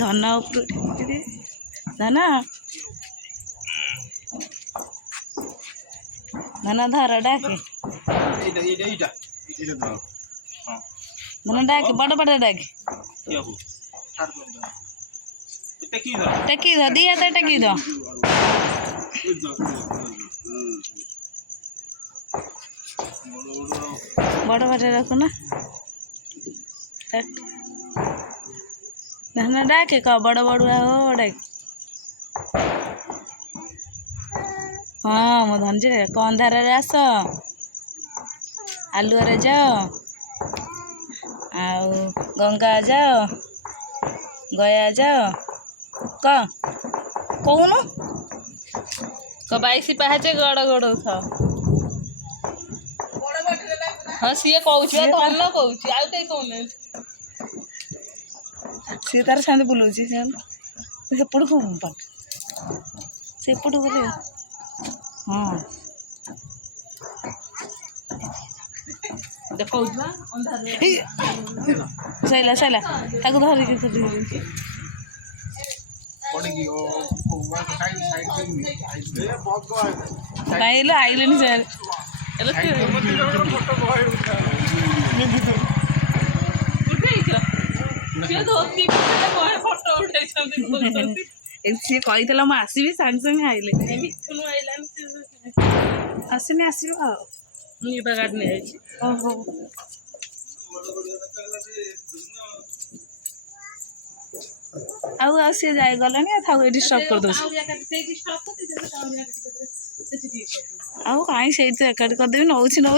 धन धन धन धर डाके धन डाके बड़ बड़ डाके टेकी दो दिया तो टेकी दो बड़ बड़ रखो ना धन डाके कह बड़ बड़ुआ हो डाक हाँ मो धनजी कंधार आस आलुआरे जाओ आउ गंगा जाओ गया जाओ कौन क 22 पाहाचे गड़ गड़ था हाँ सी कौन धन कौन आउ कहीं कौन सी तार साथ बुलाऊँ सेपट को सेपट बोले हाँ सैला सैला ताको धरिकी आइले आइले सर सी कही आसबि सांगे सांगे आइले आसनी आसो गाड़ी ओहो आउ सी जाए गलानी था ये स्टॉप कर दो आउ कहीं से एकाठी करदेवी नौ नौ